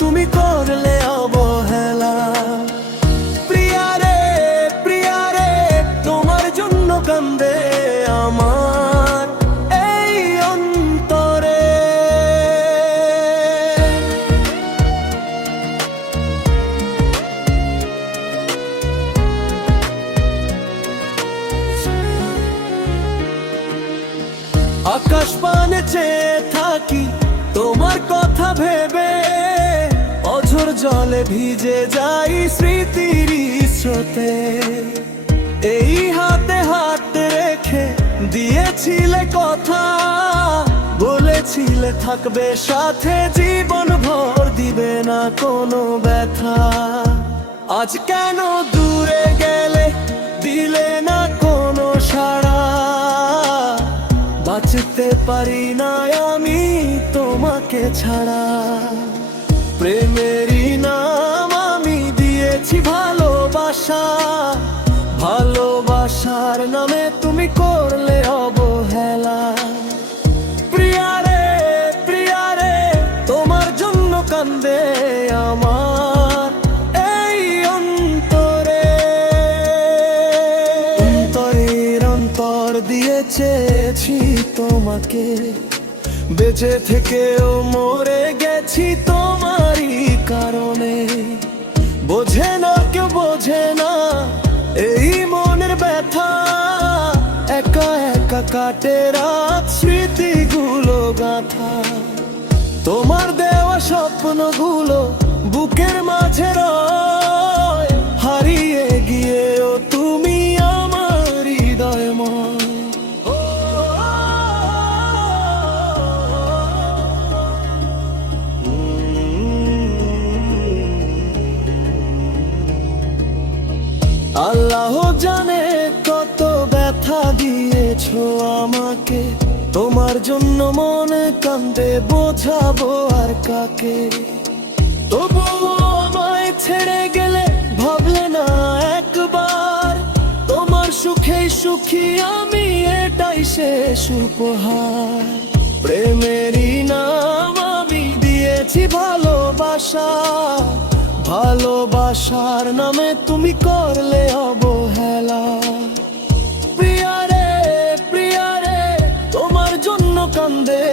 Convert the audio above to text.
তুমি করলে অবহেলা। প্রিয়া রে তোমার জন্য কান্দে আমার এই অন্তরে। আকাশ পানে চেয়ে থাকি তোমার কথা ভেবে, অঝোর জলে ভিজে যাই স্মৃতির স্রোতে। এই হাতে হাত রেখে দিয়েছিলে কথা, বলেছিলে থাকবে সাথে জীবন ভর, দিবে না কোনো ব্যথা। আজ কেন দূরে গেলে, দিলে না কোনো সাড়া, বাঁচতে পারি না আমি তোমাকে ছাড়া। প্রেমেরই নাম আমি দিয়েছি ভালোবাসা, ভালোবাসার নামে তুমি করলে অবহেলা। প্রিয়া রে তোমার জন্য কান্দে আমার এই অন্তরে। অন্তরের অন্তর দিয়ে চেয়েছি তোমাকে, বেঁচে থেকেও মরে গেছি তোমারই কারণে। বোঝে না কেউ বোঝে না এই মনের ব্যথা, একা একা কাটে রাত স্মৃতিগুলো গাথা। তোমার দেওয়া স্বপ্নগুলো বুকের মাঝে রয়, হারিয়ে গিয়েও তুমি আমার হৃদয়ময়। আল্লাহ জানে কত ব্যথা দিয়েছো আমাকে, তোমার জন্য মনে কান্দে বোঝাবো আর কাকে। তবুও আমায় ছেড়ে গেলে ভাবলে না একবার, তোমার সুখে সুখী আমি এটাই শেষ উপহার। প্রেমেরই নাম আমি দিয়েছি ভালোবাসা, ভালোবাসার নামে তুমি করলে অবহেলা। প্রিয়া রে তোমার জন্য কান্দে